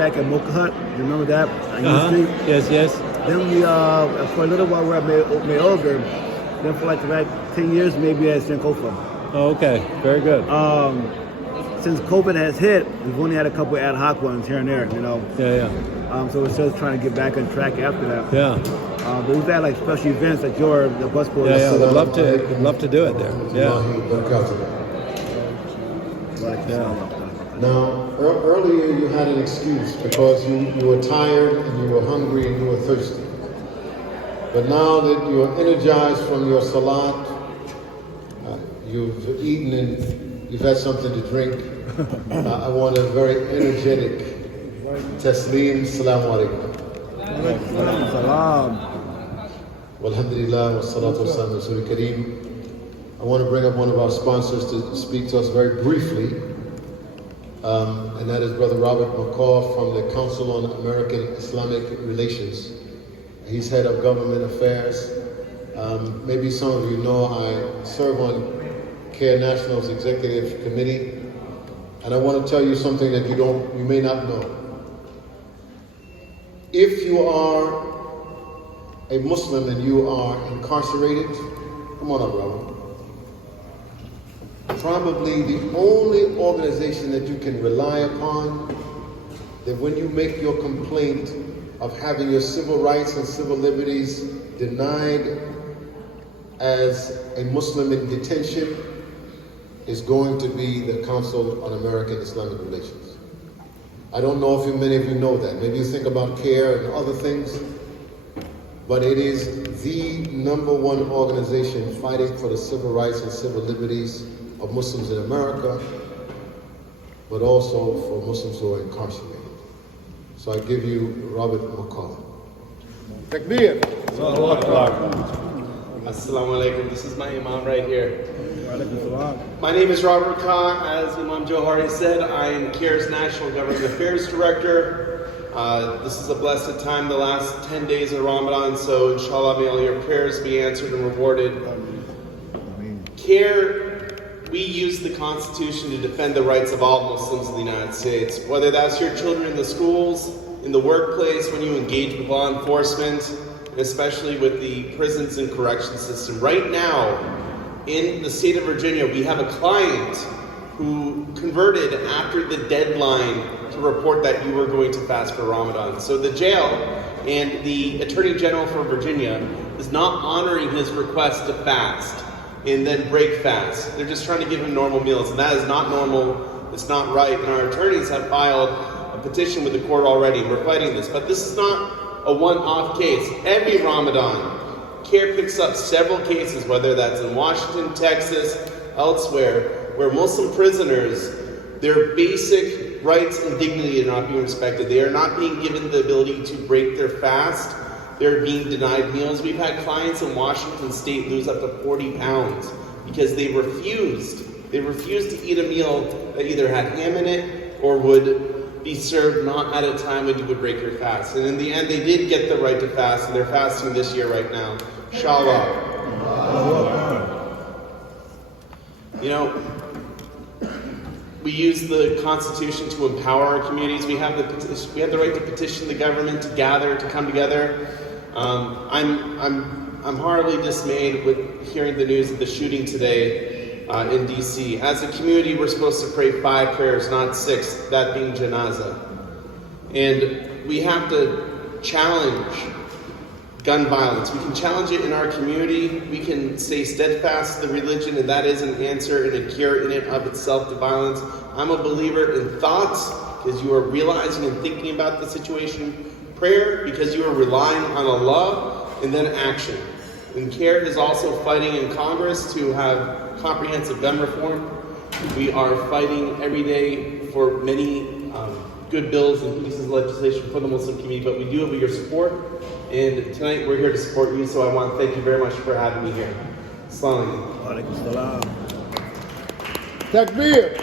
back at Mocha Hut. You remember that? On U Street? Yes. Then we, for a little while, we were at Mayoga. Then for like 10 years, maybe at Sankofa. Oh, okay. Very good. Since COVID has hit, we've only had a couple ad hoc ones here and there, you know. Yeah. So we're still trying to get back on track after that. Yeah. But we've had like special events like the bus board. Yeah. We'd love to do it there. Yeah. Now, earlier you had an excuse because you were tired and you were hungry and you were thirsty. But now that you are energized from your salat, you've eaten and you've had something to drink, I want a very energetic taslim. Assalamu alaikum. Walhamdulillah wa salatu wa salam Rasul Kareem. I want to bring up one of our sponsors to speak to us very briefly. And that is Brother Robert McCaw from the Council on American Islamic Relations. He's head of government affairs. Maybe some of you know I serve on CAIR National's executive committee. And I want to tell you something that you may not know. If you are a Muslim and you are incarcerated, come on up, Robert. Probably the only organization that you can rely upon, that when you make your complaint of having your civil rights and civil liberties denied as a Muslim in detention, is going to be the Council on American Islamic Relations. I don't know if many of you know that. Maybe you think about CAIR and other things, but it is the #1 organization fighting for the civil rights and civil liberties of Muslims in America, but also for Muslims who are incarcerated. So I give you Robert McCaw. Takbir. Assalamu alaikum. This is my imam right here. My name is Robert McCaw. As Imam Johari said, I am CAIR's National Government Affairs Director. This is a blessed time, the last 10 days of Ramadan, so inshallah may all your prayers be answered and rewarded. CAIR, we use the Constitution to defend the rights of all Muslims in the United States, whether that's your children in the schools, in the workplace, when you engage with law enforcement, and especially with the prisons and correction system. Right now, in the state of Virginia, we have a client who converted after the deadline to report that you were going to fast for Ramadan. So the jail and the Attorney General for Virginia is not honoring his request to fast and then break fast. They're just trying to give him normal meals, and that is not normal. It's not right, and our attorneys have filed a petition with the court already. We're fighting this, but this is not a one-off case. Every Ramadan, CAIR picks up several cases, whether that's in Washington, Texas, elsewhere, where Muslim prisoners, their basic rights and dignity are not being respected. They are not being given the ability to break their fast. They're being denied meals. We've had clients in Washington State lose up to 40 pounds because they refused to eat a meal that either had ham in it or would be served not at a time when you would break your fast. And in the end, they did get the right to fast, and they're fasting this year right now. Inshallah. You know, we use the Constitution to empower our communities. We have the right to petition the government to gather, to come together. I'm horribly dismayed with hearing the news of the shooting today in DC. As a community, we're supposed to pray 5 prayers, not 6, that being janazah. And we have to challenge gun violence. We can challenge it in our community. We can stay steadfast to the religion, and that is an answer and a cure in and of itself to violence. I'm a believer in thoughts, because you are realizing and thinking about the situation. Prayer, because you are relying on Allah, and then action. And CAIR is also fighting in Congress to have comprehensive gun reform. We are fighting every day for many good bills and pieces of legislation for the Muslim community, but we do it with your support. And tonight we're here to support you, so I want to thank you very much for having me here. Assalamu alaikum. Takbir.